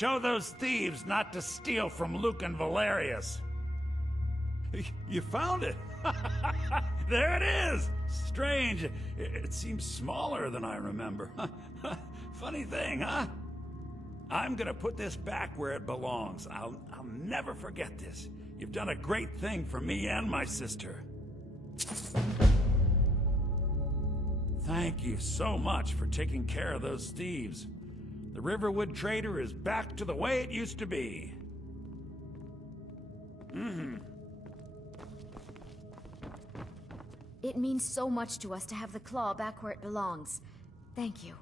Show those thieves not to steal from Luke and Valerius. You found it! There it is! Strange. It seems smaller than I remember. Funny thing, huh? I'm gonna put this back where it belongs. I'll never forget this. You've done a great thing for me and my sister. Thank you so much for taking care of those thieves. The Riverwood trader is back to the way it used to be. It means so much to us to have the claw back where it belongs. Thank you.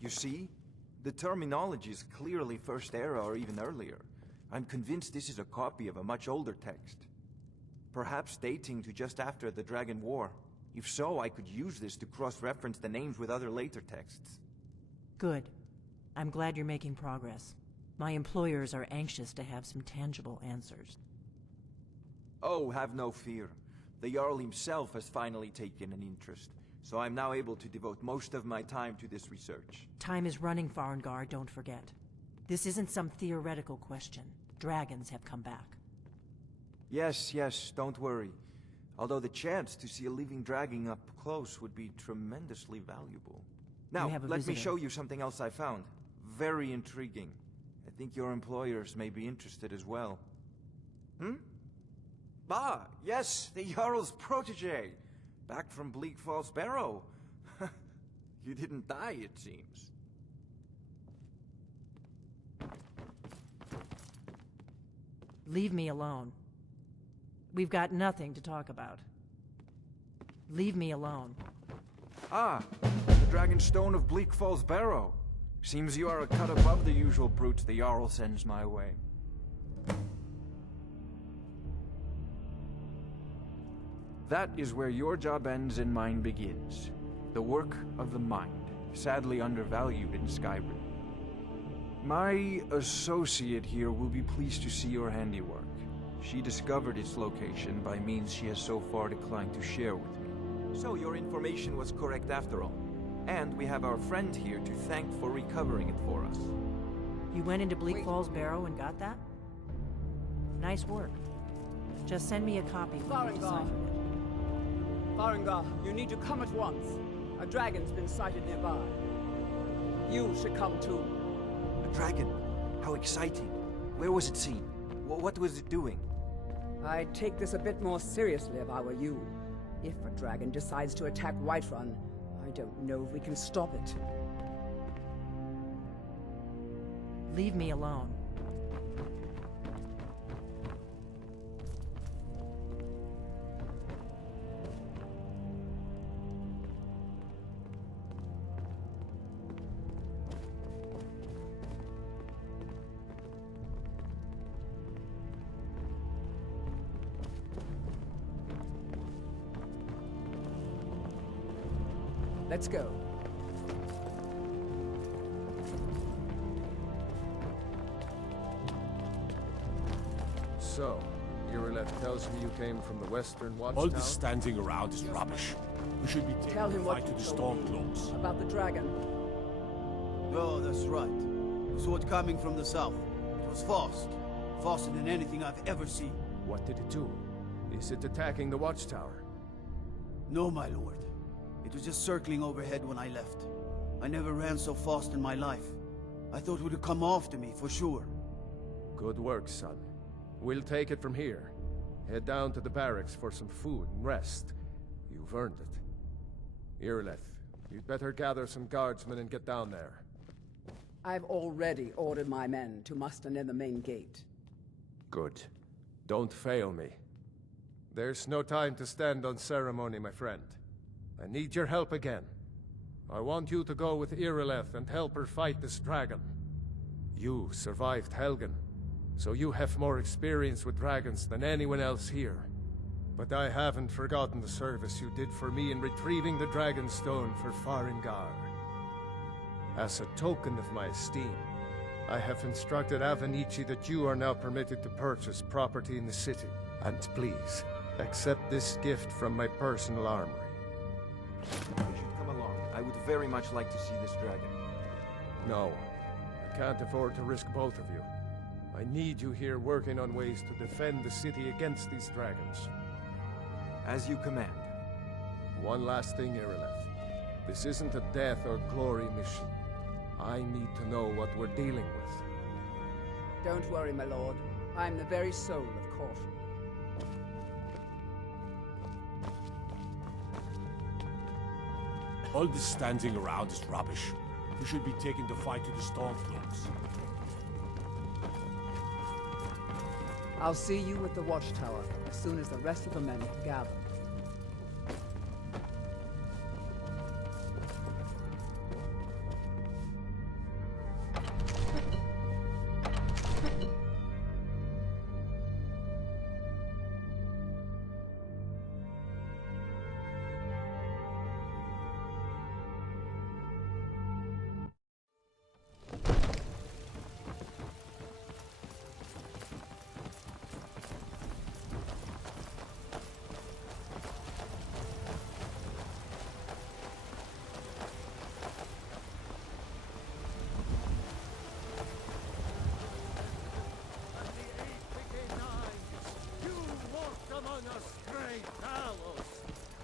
You see? The terminology is clearly First Era or even earlier. I'm convinced this is a copy of a much older text. Perhaps dating to just after the Dragon War. If so, I could use this to cross-reference the names with other later texts. Good. I'm glad you're making progress. My employers are anxious to have some tangible answers. Oh, have no fear. The Jarl himself has finally taken an interest, so I'm now able to devote most of my time to this research. Time is running, Farengar, don't forget. This isn't some theoretical question. Dragons have come back. Yes, don't worry. Although the chance to see a living dragon up close would be tremendously valuable. Now, let me show you something else I found. Very intriguing. I think your employers may be interested as well. Ah, yes, the Jarl's protege. Back from Bleak Falls Barrow. You didn't die, it seems. Leave me alone. We've got nothing to talk about. Leave me alone. Ah, the Dragonstone of Bleak Falls Barrow. Seems you are a cut above the usual brutes the Jarl sends my way. That is where your job ends and mine begins. The work of the mind, sadly undervalued in Skyrim. My associate here will be pleased to see your handiwork. She discovered its location by means she has so far declined to share with me. So your information was correct after all. And we have our friend here to thank for recovering it for us. You went into Bleak Falls Barrow and got that? Nice work. Just send me a copy when you deciphered it. Farengar, you need to come at once. A dragon's been sighted nearby. You should come too. A dragon? How exciting. Where was it seen? What was it doing? I'd take this a bit more seriously if I were you. If a dragon decides to attack Whiterun, I don't know if we can stop it. Leave me alone. Let's go. So, Irileth tells me you came from the Western Watchtower? All this standing around is rubbish. We should be Tell taking him the what fight to you the told me Stormcloaks. about the dragon. Oh, that's right. We saw it coming from the south. It was fast. Faster than anything I've ever seen. What did it do? Is it attacking the Watchtower? No, my lord. It was just circling overhead when I left. I never ran so fast in my life. I thought it would come after me, for sure. Good work, son. We'll take it from here. Head down to the barracks for some food and rest. You've earned it. Irileth, you'd better gather some guardsmen and get down there. I've already ordered my men to muster near the main gate. Good. Don't fail me. There's no time to stand on ceremony, my friend. I need your help again. I want you to go with Irileth and help her fight this dragon. You survived Helgen, so you have more experience with dragons than anyone else here. But I haven't forgotten the service you did for me in retrieving the Dragonstone for Farengar. As a token of my esteem, I have instructed Avenici that you are now permitted to purchase property in the city. And please, accept this gift from my personal armory. You should come along. I would very much like to see this dragon. No, I can't afford to risk both of you. I need you here working on ways to defend the city against these dragons. As you command. One last thing, Irileth. This isn't a death or glory mission. I need to know what we're dealing with. Don't worry, my lord. I'm the very soul of caution. All this standing around is rubbish. We should be taking the fight to the Stormcloaks. I'll see you at the watchtower as soon as the rest of the men have gathered.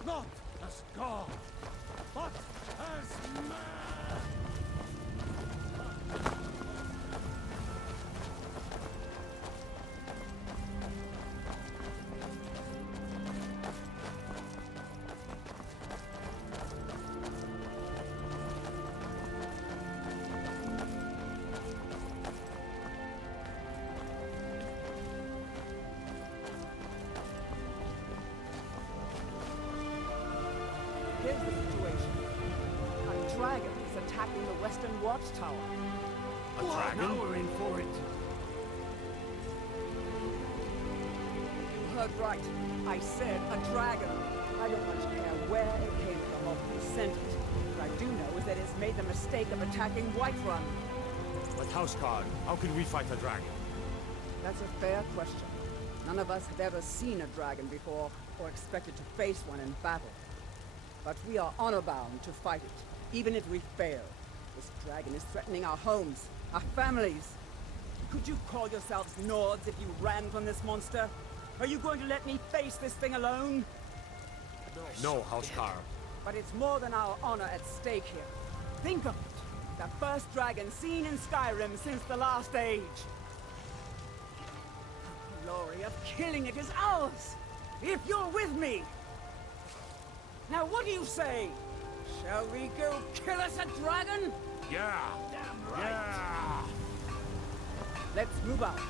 Not as God, but as man! Here's the situation. A dragon is attacking the western watchtower. A dragon? Now we're in for it. You heard right. I said a dragon. I don't much care where it came from or who sent it. What I do know is that it's made the mistake of attacking Whiterun. But Houseguard, how can we fight a dragon? That's a fair question. None of us have ever seen a dragon before, or expected to face one in battle. But we are honor-bound to fight it, even if we fail. This dragon is threatening our homes, our families. Could you call yourselves Nords if you ran from this monster? Are you going to let me face this thing alone? No, Houseguard. But it's more than our honor at stake here. Think of it. The first dragon seen in Skyrim since the last age. The glory of killing it is ours, if you're with me. Now what do you say? Shall we go kill us a dragon? Yeah! Damn right. Yeah! Let's move out.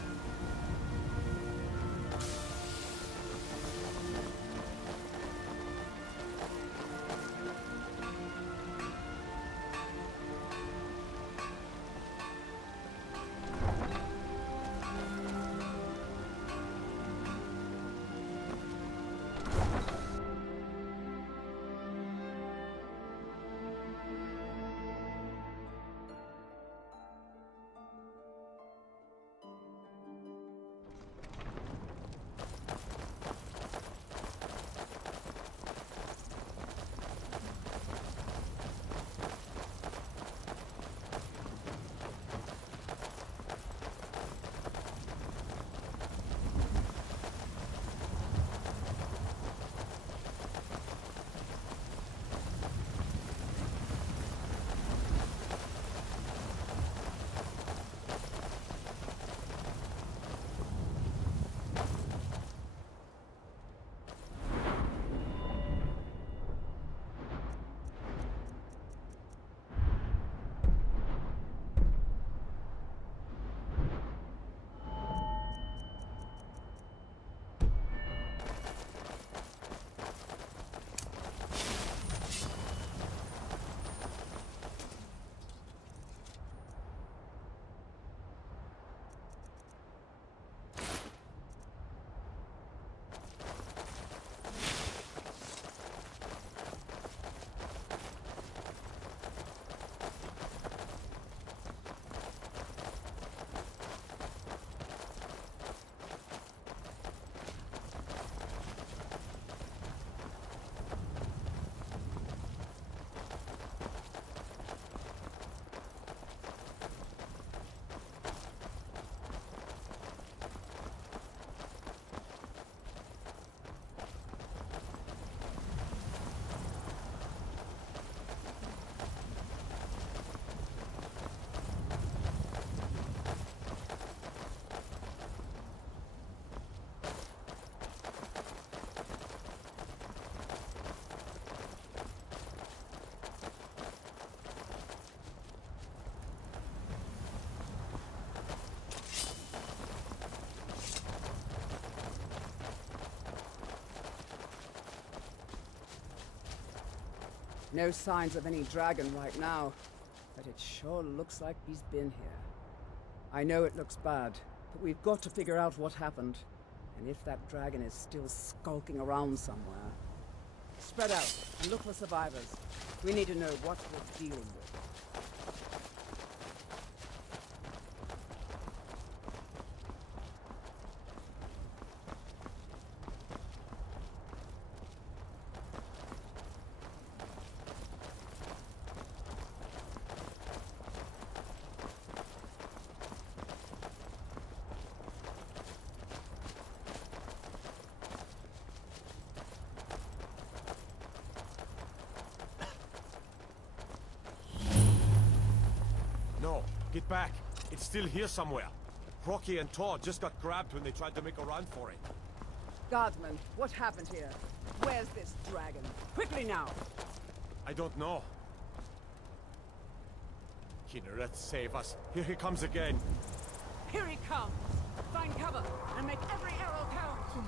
No signs of any dragon right now, but it sure looks like he's been here. I know it looks bad, but we've got to figure out what happened. And if that dragon is still skulking around somewhere. Spread out and look for survivors. We need to know what we're dealing with. No, get back. It's still here somewhere. Rocky and Todd just got grabbed when they tried to make a run for it. Guardsman, what happened here? Where's this dragon? Quickly now! I don't know. Kinneret, save us. Here he comes again. Here he comes! Find cover and make every arrow count!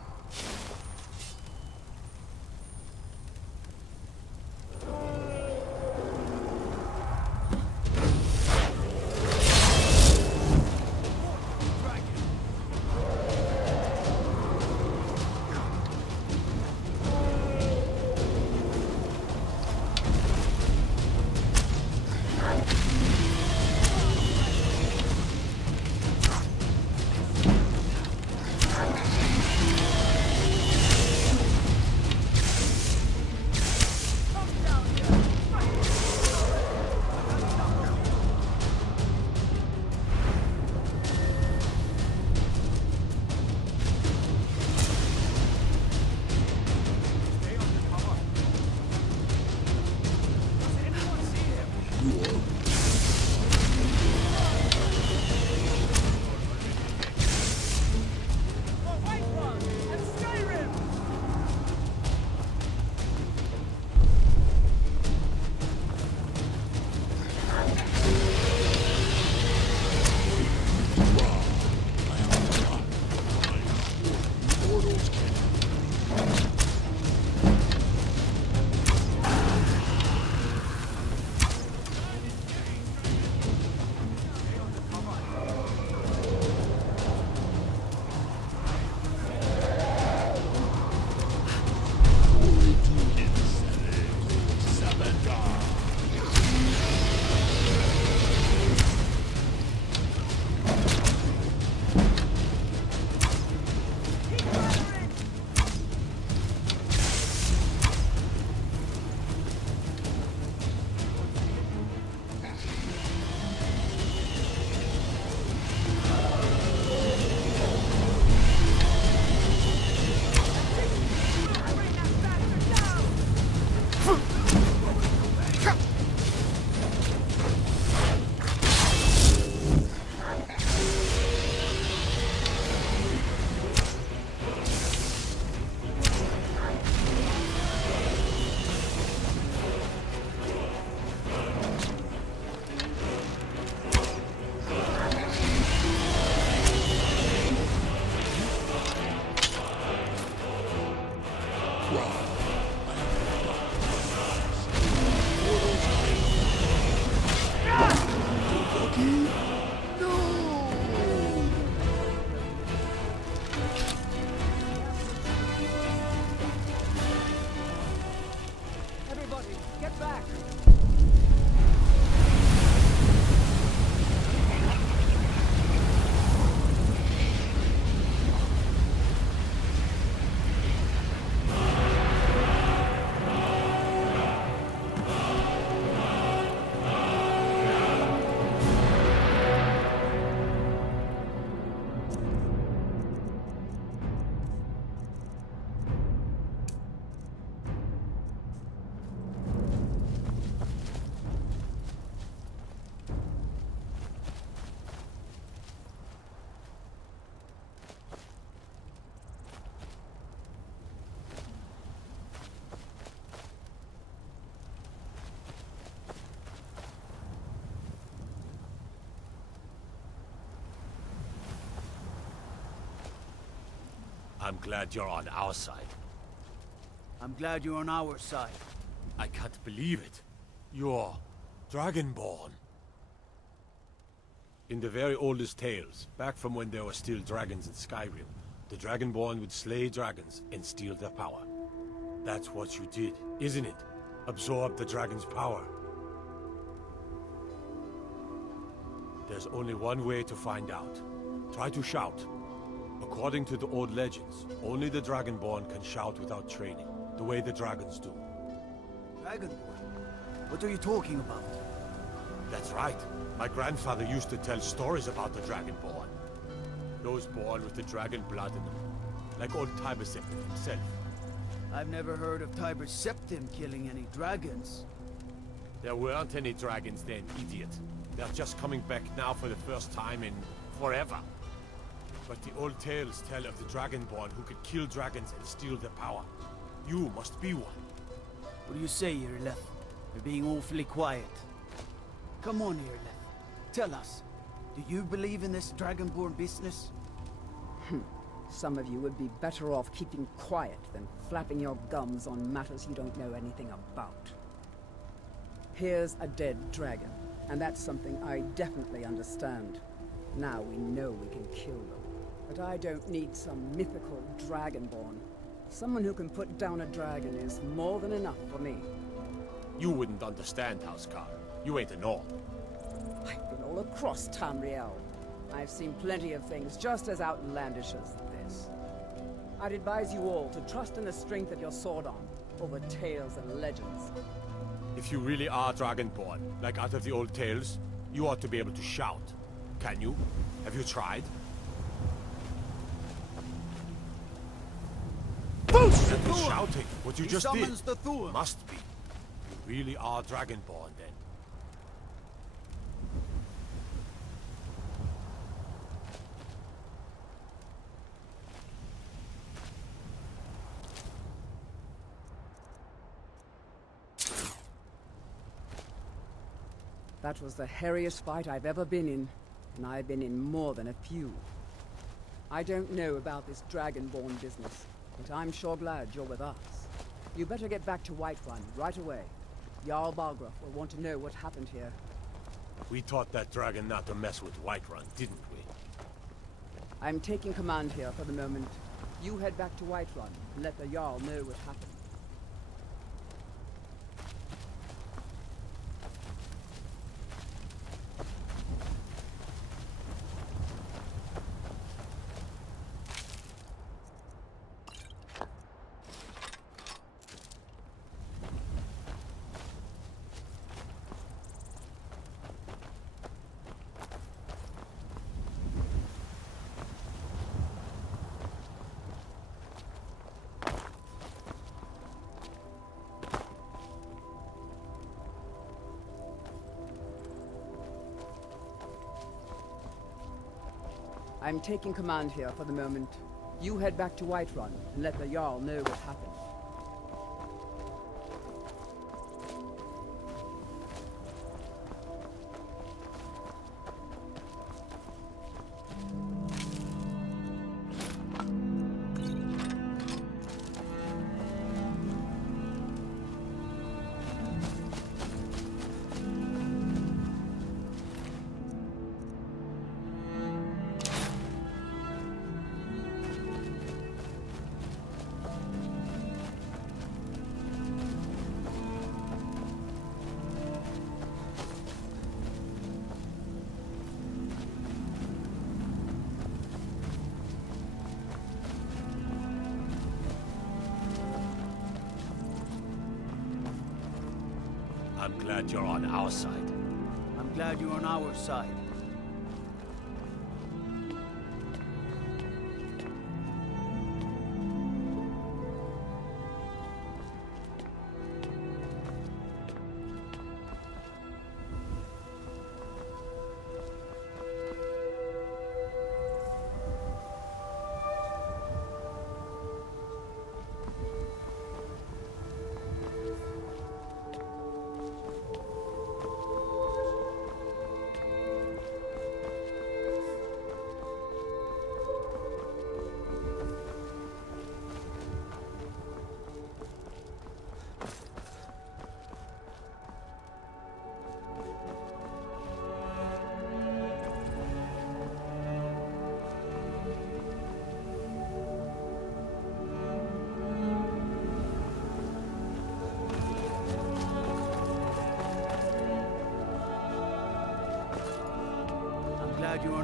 I'm glad you're on our side. I'm glad you're on our side. I can't believe it. You're Dragonborn. In the very oldest tales, back from when there were still dragons in Skyrim, the Dragonborn would slay dragons and steal their power. That's what you did, isn't it? Absorb the dragon's power. There's only one way to find out. Try to shout. According to the old legends, only the Dragonborn can shout without training, the way the dragons do. Dragonborn? What are you talking about? That's right. My grandfather used to tell stories about the Dragonborn. Those born with the dragon blood in them. Like old Tiber Septim himself. I've never heard of Tiber Septim killing any dragons. There weren't any dragons then, idiot. They're just coming back now for the first time in forever. But the old tales tell of the Dragonborn who could kill dragons and steal their power. You must be one. What do you say, Irileth? You're being awfully quiet. Come on, Irileth. Tell us. Do you believe in this Dragonborn business? Some of you would be better off keeping quiet than flapping your gums on matters you don't know anything about. Here's a dead dragon, and that's something I definitely understand. Now we know we can kill them. But I don't need some mythical Dragonborn. Someone who can put down a dragon is more than enough for me. You wouldn't understand, Housecarl. You ain't a Norn. I've been all across Tamriel. I've seen plenty of things just as outlandish as this. I'd advise you all to trust in the strength of your sword arm over tales and legends. If you really are Dragonborn, like out of the old tales, you ought to be able to shout. Can you? Have you tried? That was shouting. What you just did. The Thor. Must be. You really are Dragonborn, then. That was the hairiest fight I've ever been in, and I've been in more than a few. I don't know about this Dragonborn business, but I'm sure glad you're with us. You better get back to Whiterun right away. Jarl Balgruuf will want to know what happened here. We taught that dragon not to mess with Whiterun, didn't we? I'm taking command here for the moment. You head back to Whiterun and let the Jarl know what happened. I'm taking command here for the moment. You head back to Whiterun and let the Jarl know what happened. I'm glad you're on our side. I'm glad you're on our side.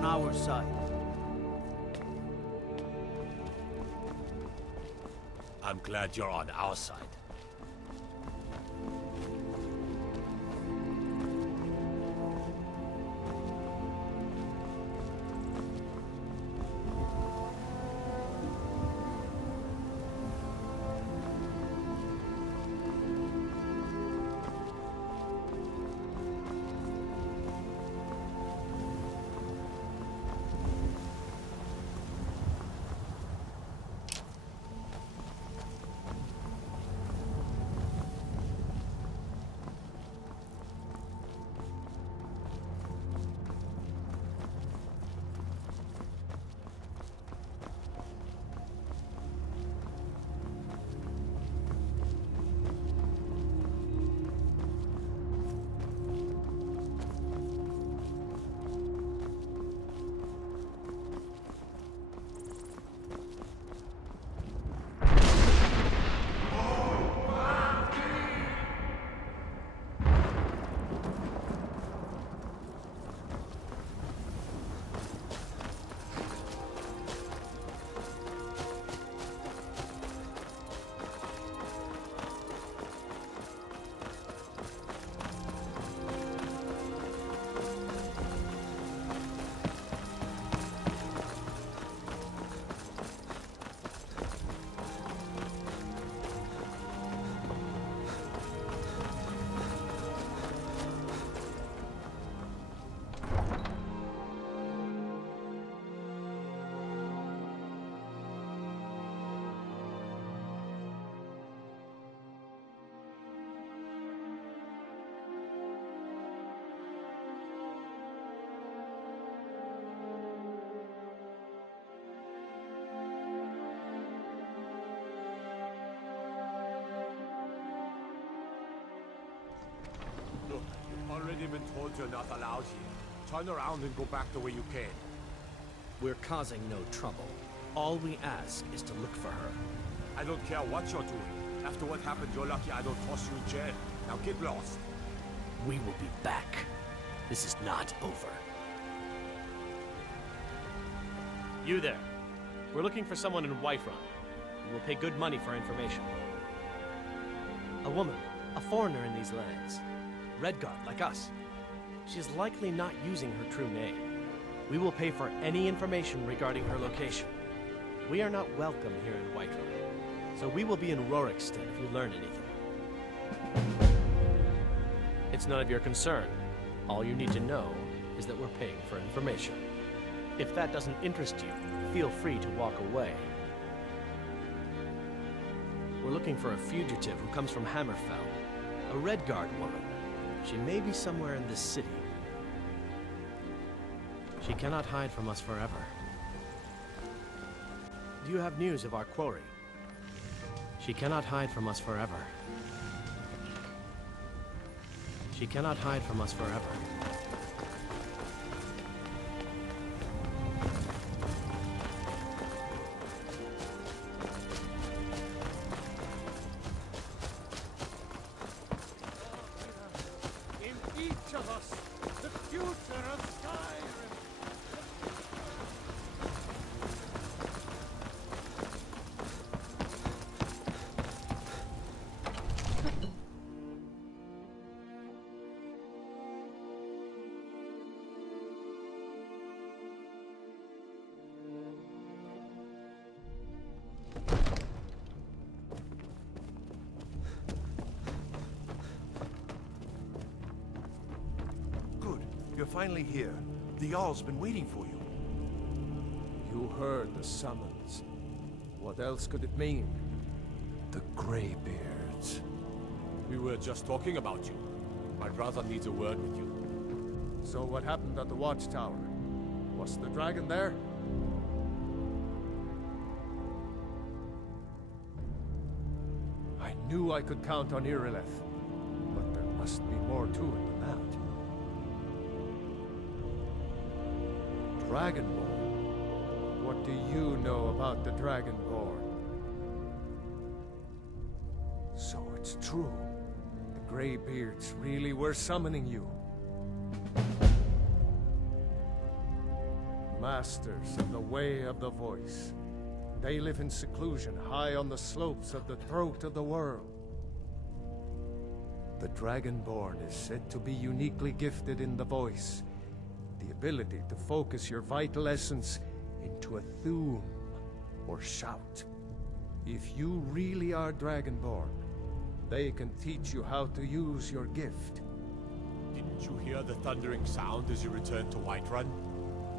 our side. I'm glad you're on our side. Look, you've already been told you're not allowed here. Turn around and go back the way you came. We're causing no trouble. All we ask is to look for her. I don't care what you're doing. After what happened, you're lucky I don't toss you in jail. Now get lost. We will be back. This is not over. You there. We're looking for someone in Whiterun. We will pay good money for information. A woman, a foreigner in these lands. Redguard, like us. She is likely not using her true name. We will pay for any information regarding her location. We are not welcome here in Whiterun, so we will be in Rorikstead if you learn anything. It's none of your concern. All you need to know is that we're paying for information. If that doesn't interest you, feel free to walk away. We're looking for a fugitive who comes from Hammerfell. A Redguard woman. She may be somewhere in this city. She cannot hide from us forever. Do you have news of our quarry? She cannot hide from us forever. She cannot hide from us forever. In each of us, the future of Skyrim. You're finally here. The Jarl's been waiting for you. You heard the summons. What else could it mean? The Greybeards. We were just talking about you. My brother needs a word with you. So what happened at the watchtower? Was the dragon there? I knew I could count on Irileth, but there must be more to it than that. Dragonborn? What do you know about the Dragonborn? So it's true. The Greybeards really were summoning you. masters of the way of the voice. They live in seclusion high on the slopes of the throat of the world. The Dragonborn is said to be uniquely gifted in the voice, the ability to focus your vital essence into a thum, or shout. If you really are Dragonborn, they can teach you how to use your gift. Didn't you hear the thundering sound as you returned to Whiterun?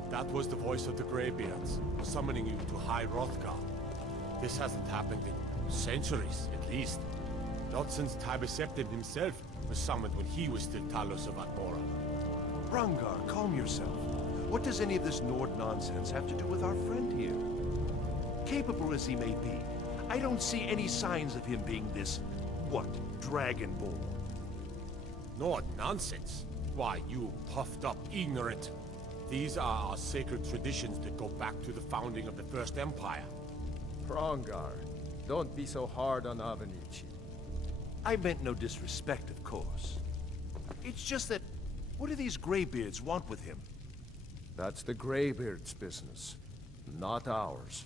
That was the voice of the Greybeards, summoning you to High Hrothgar. This hasn't happened in centuries, at least. Not since Tybeseptin himself was summoned when he was still Talos of Atmora. Hrongar, calm yourself. What does any of this Nord nonsense have to do with our friend here? Capable as he may be, I don't see any signs of him being this, what, Dragonborn? Nord nonsense? Why, you puffed up ignorant. These are our sacred traditions that go back to the founding of the First Empire. Hrongar, don't be so hard on Avenici. I meant no disrespect, of course. It's just that, what do these Greybeards want with him? That's the Greybeards' business, not ours.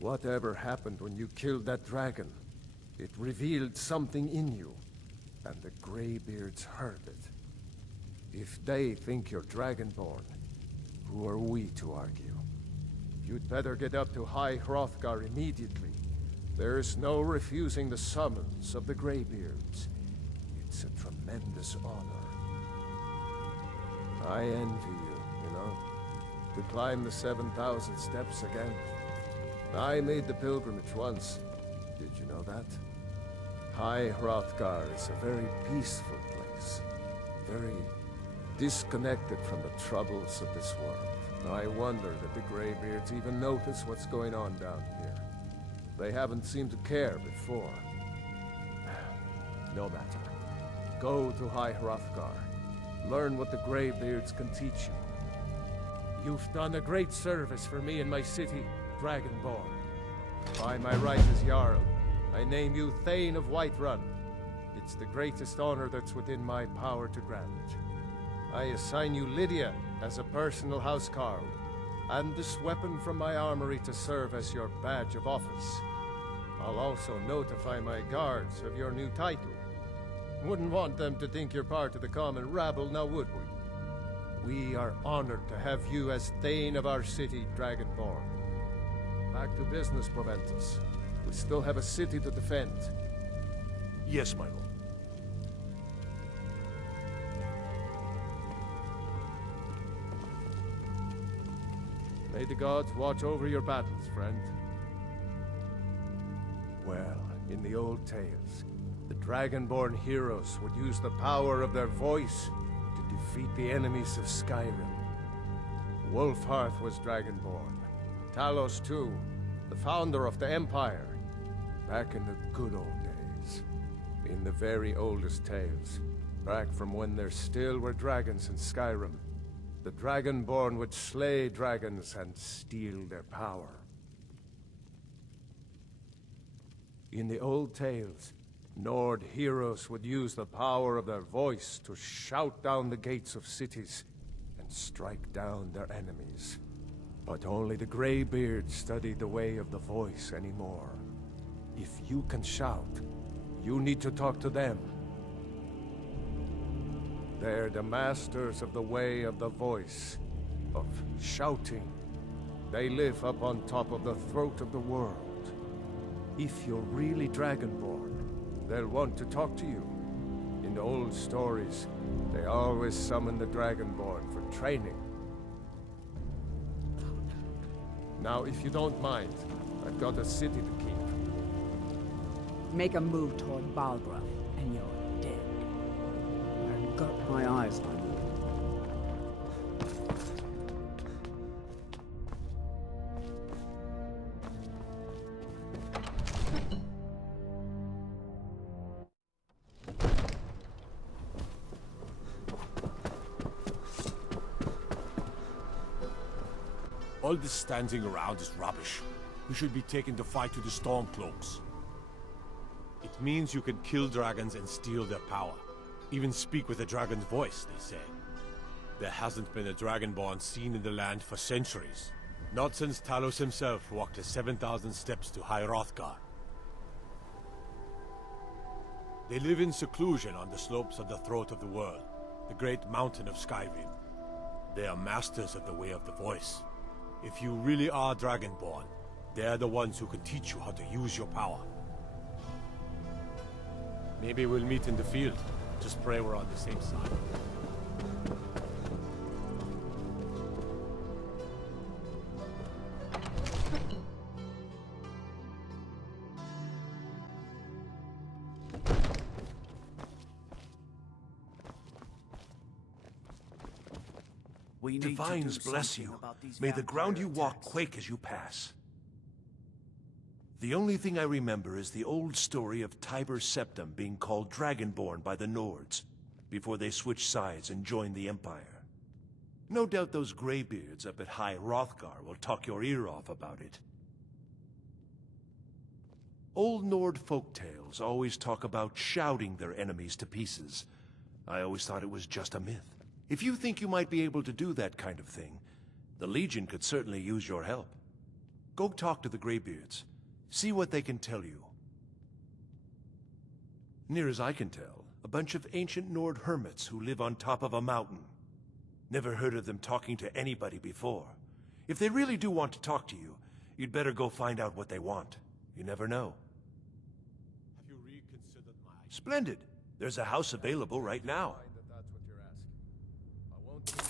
Whatever happened when you killed that dragon, it revealed something in you, and the Greybeards heard it. If they think you're Dragonborn, who are we to argue? You'd better get up to High Hrothgar immediately. There's no refusing the summons of the Greybeards. It's a tremendous honor. I envy you, know, to climb the 7,000 steps again. I made the pilgrimage once. Did you know that? High Hrothgar is a very peaceful place. Very disconnected from the troubles of this world. I wonder that the Greybeards even notice what's going on down here. They haven't seemed to care before. No matter. Go to High Hrothgar. Learn what the Greybeards can teach you. You've done a great service for me and my city, Dragonborn. By my right as Jarl, I name you Thane of Whiterun. It's the greatest honor that's within my power to grant. I assign you Lydia as a personal housecarl, and this weapon from my armory to serve as your badge of office. I'll also notify my guards of your new title. Wouldn't want them to think you're part of the common rabble, now would we? We are honored to have you as Thane of our city, Dragonborn. Back to business, Proventus. We still have a city to defend. Yes, my lord. May the gods watch over your battles, friend. Well, in the old tales, the Dragonborn heroes would use the power of their voice to defeat the enemies of Skyrim. Wolfhearth was Dragonborn. Talos too, the founder of the Empire. Back in the good old days. In the very oldest tales. Back from when there still were dragons in Skyrim. The Dragonborn would slay dragons and steal their power. In the old tales, Nord heroes would use the power of their voice to shout down the gates of cities and strike down their enemies. But only the Greybeards study the way of the voice anymore. If you can shout, you need to talk to them. They're the masters of the way of the voice, of shouting. They live up on top of the throat of the world. If you're really Dragonborn, they'll want to talk to you. In the old stories, they always summon the Dragonborn for training. Now, if you don't mind, I've got a city to keep. Make a move toward Balgraf, and you're dead. I've got my eyes on you. All this standing around is rubbish. We should be taking the fight to the Stormcloaks. It means you can kill dragons and steal their power. Even speak with a dragon's voice, they say. There hasn't been a Dragonborn seen in the land for centuries. Not since Talos himself walked the 7,000 steps to High Hrothgar. They live in seclusion on the slopes of the Throat of the World, the great mountain of Skyrim. They are masters of the Way of the Voice. If you really are Dragonborn, they're the ones who can teach you how to use your power. Maybe we'll meet in the field. Just pray we're on the same side. We need to Divines do bless something you. about these May the ground you vampire walk attacks. quake as you pass. The only thing I remember is the old story of Tiber Septim being called Dragonborn by the Nords, before they switched sides and joined the Empire. No doubt those graybeards up at High Hrothgar will talk your ear off about it. Old Nord folktales always talk about shouting their enemies to pieces. I always thought it was just a myth. If you think you might be able to do that kind of thing, the Legion could certainly use your help. Go talk to the graybeards. See what they can tell you. Near as I can tell, a bunch of ancient Nord hermits who live on top of a mountain. Never heard of them talking to anybody before. If they really do want to talk to you, you'd better go find out what they want. You never know. Have you reconsidered my... Splendid. There's a house available right now.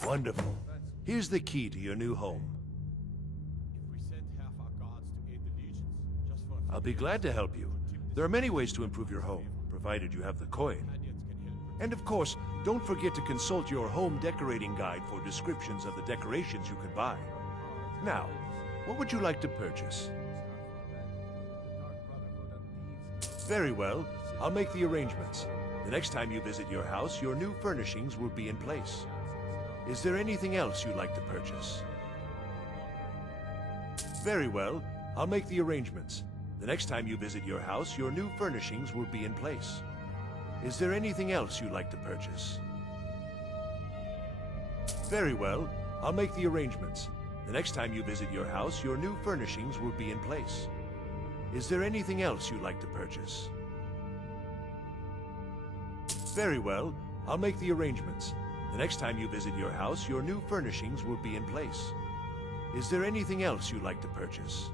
Wonderful. Here's the key to your new home. If we sent half our guards to aid the legions, just for a I'll be glad to help you. There are many ways to improve your home, provided you have the coin. companions can help. And of course, don't forget to consult your home decorating guide for descriptions of the decorations you can buy. Now, what would you like to purchase? Very well. I'll make the arrangements. The next time you visit your house, your new furnishings will be in place. Is there anything else you'd like to purchase? Very well. I'll make the arrangements. The next time you visit your house, your new furnishings will be in place. Is there anything else you'd like to purchase? Very well. I'll make the arrangements. The next time you visit your house, your new furnishings will be in place. Is there anything else you'd like to purchase? Very well. I'll make the arrangements. The next time you visit your house, your new furnishings will be in place. Is there anything else you'd like to purchase?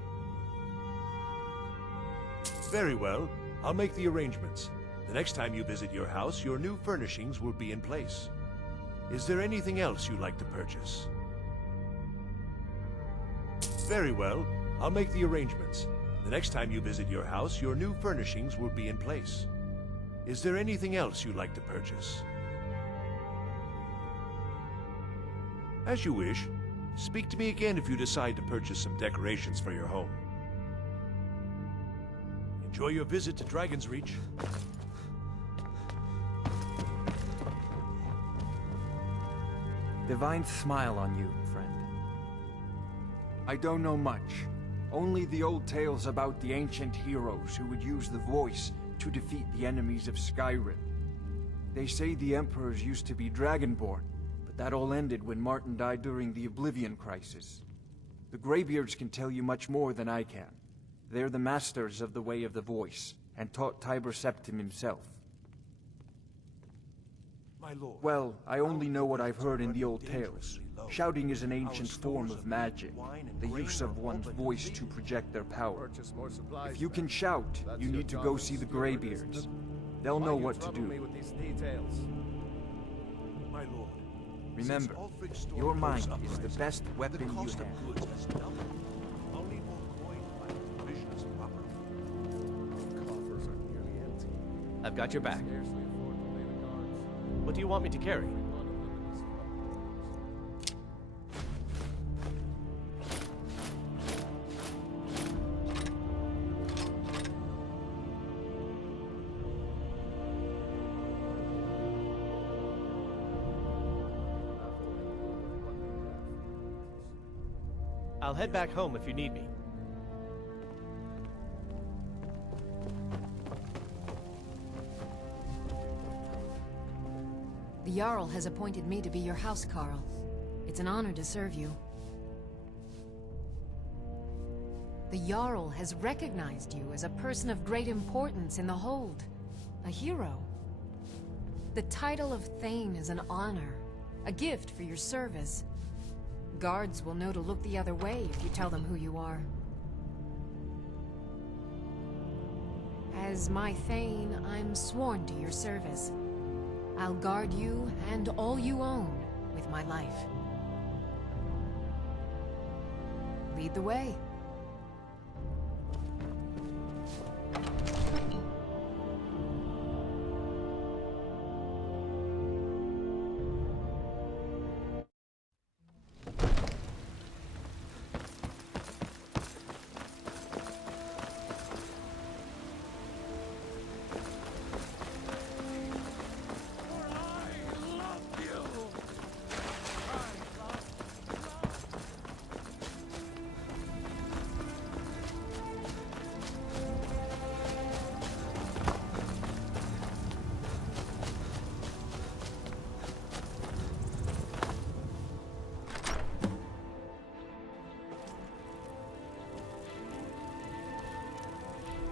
Very well. I'll make the arrangements. The next time you visit your house, your new furnishings will be in place. Is there anything else you'd like to purchase? Very well. I'll make the arrangements. The next time you visit your house, your new furnishings will be in place. Is there anything else you'd like to purchase? As you wish. Speak to me again if you decide to purchase some decorations for your home. Enjoy your visit to Dragonsreach. Divine smile on you, friend. I don't know much. Only the old tales about the ancient heroes who would use the voice to defeat the enemies of Skyrim. They say the emperors used to be Dragonborn, but that all ended when Martin died during the Oblivion Crisis. The Greybeards can tell you much more than I can. They're the masters of the Way of the Voice, and taught Tiber Septim himself. My lord. Well, I only know what I've heard in the old tales. Shouting is an ancient form of magic, the use of one's voice to project their power. If you can shout, you need to go see the Greybeards. They'll know what to do. My lord. Remember, your mind is the best weapon you have. I'll need more coin to buy provisions properly. Coffers are nearly empty. I've got your back. Scarcely afford to pay the guards. What do you want me to carry? I'll head back home if you need me. The The jarl has appointed me to be your housecarl. It's an honor to serve you. The jarl has recognized you as a person of great importance in the hold. A hero. The title of Thane is an honor, a gift for your service. Guards will know to look the other way if you tell them who you are. As my Thane, I'm sworn to your service. I'll guard you and all you own with my life. Lead the way.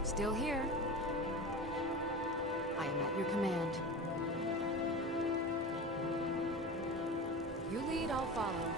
Still here. I am at your command. You lead, I'll follow.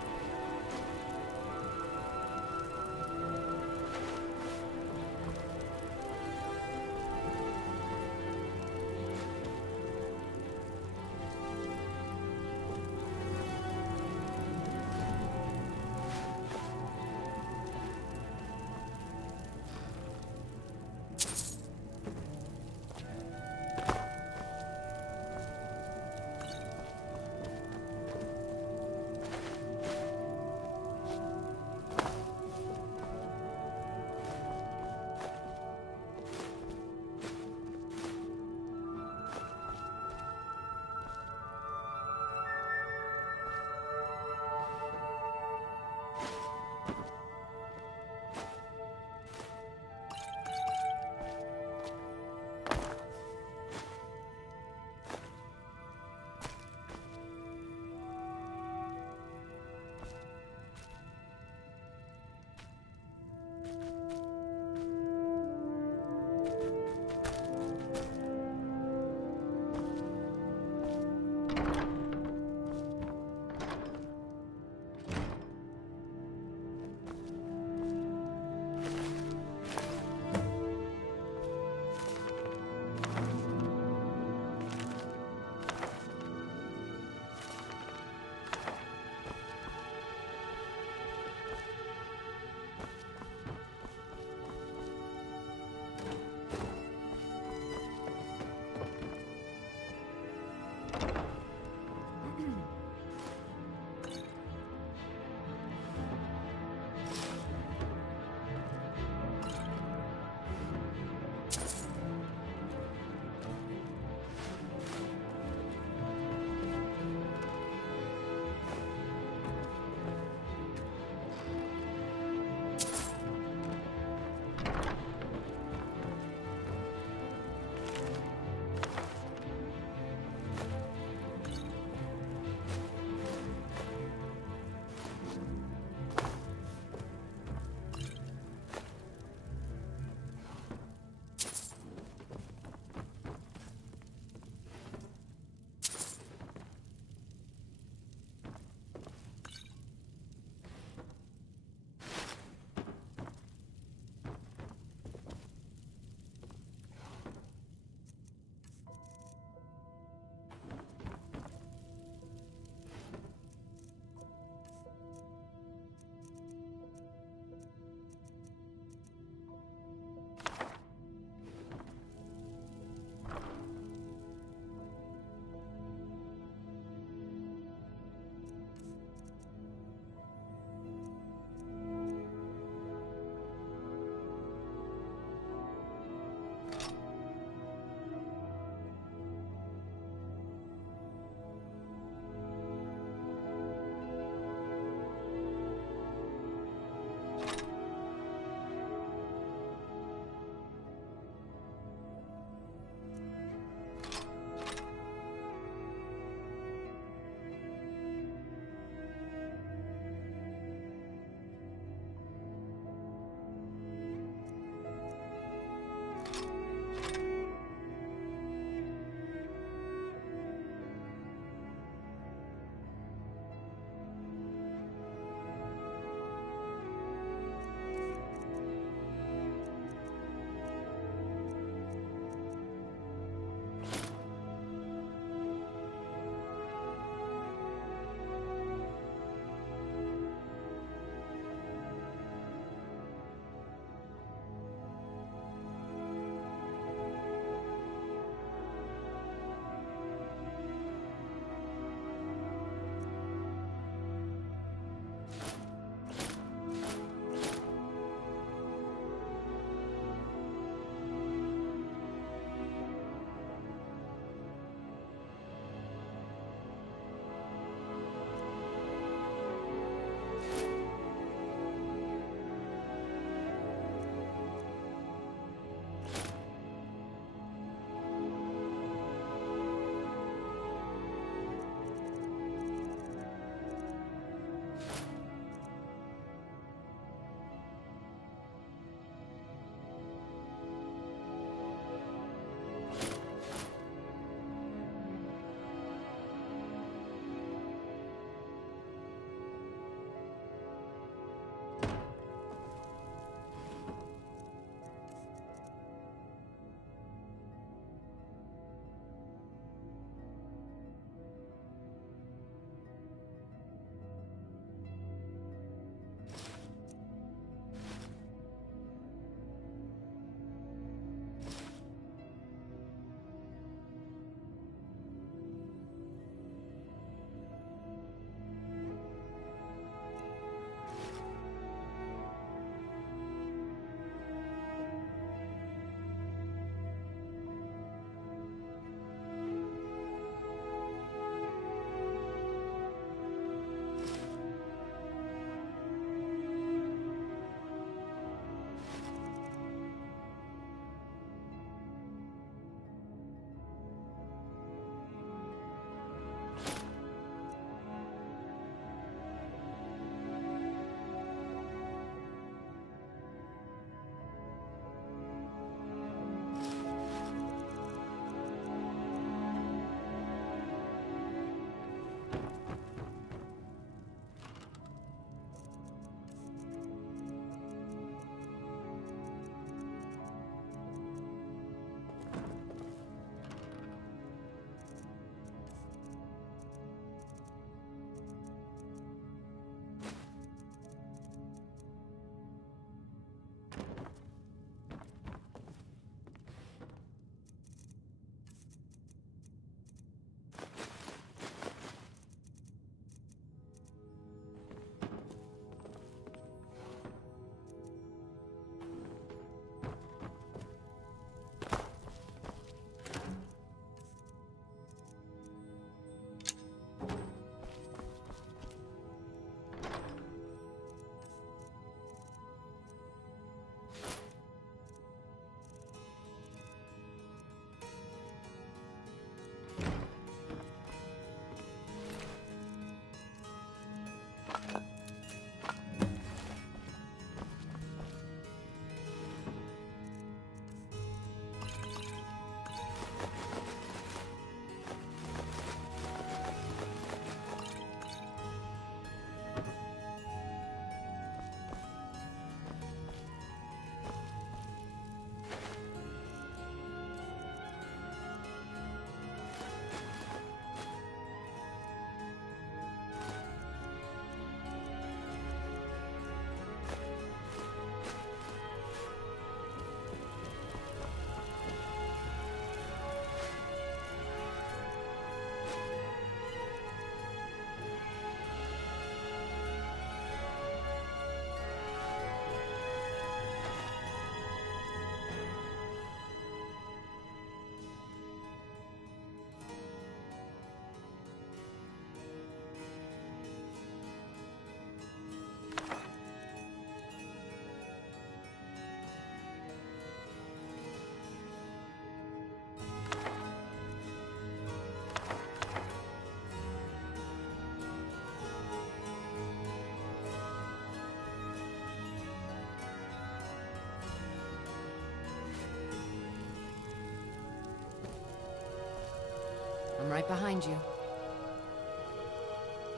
I'm right behind you.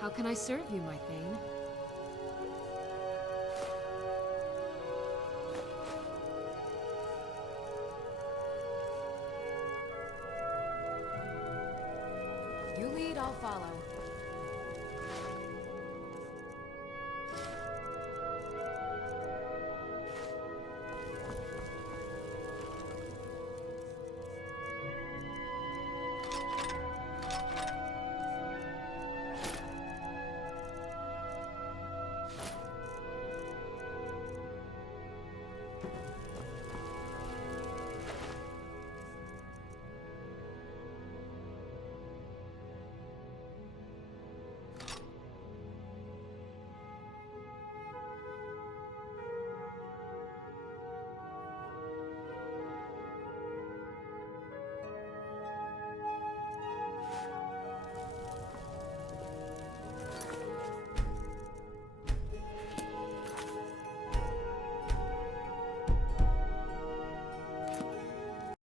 How can I serve you, my Thane? You lead, I'll follow.